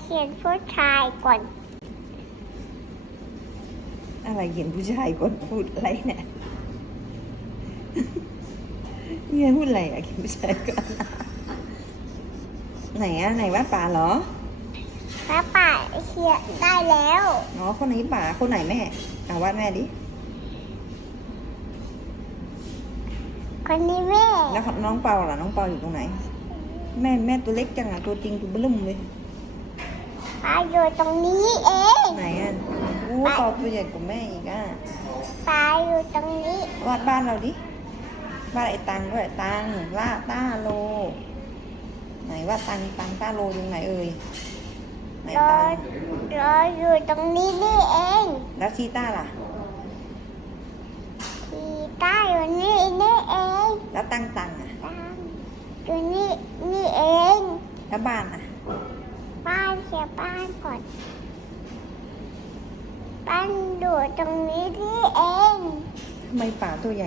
เขียนผู้ชายก่อน อะไรเห็นผู้ชายคนพูดอะไรเนี่ยเนี่ยพูดอะไรอะเห็นผู้ชายก่อน ไหนอะไหนว่าป่าเหรอพระป่าเขียนได้แล้วอ๋อคนไหนป่าคนไหนแม่อ่าวาดแม่ดิคนนี้แม่แล้วน้องเปาล่ะน้องเปาอยู่ตรงไหน แม่แม่ตัวเล็กจังอะตัวจริงตัวเบิ่มเลย ป้าอยู่ตรงนี้เองไหนอะอู้เปาตัวใหญ่กว่าแม่อีกอะป้าอยู่ตรงนี้ วาดบ้านเราดิวาดไอ้ตังด้วยตังล่าต้าโล ไหนว่าตังตังต้าโลอยู่ไหนเอ่ย ไหนรอตังรออยู่ตรงนี้นี่เองแล้วชีต้าล่ะทีต้าอยู่นี่นี่เองแล้วตังตังอะตามอยู่นี่นี่เองแล้วบ้านอะบ้านเขียบ้านก่อน บ้านอยู่ตรงนี้นี่เอง ทำไมป่าตัวใหญ่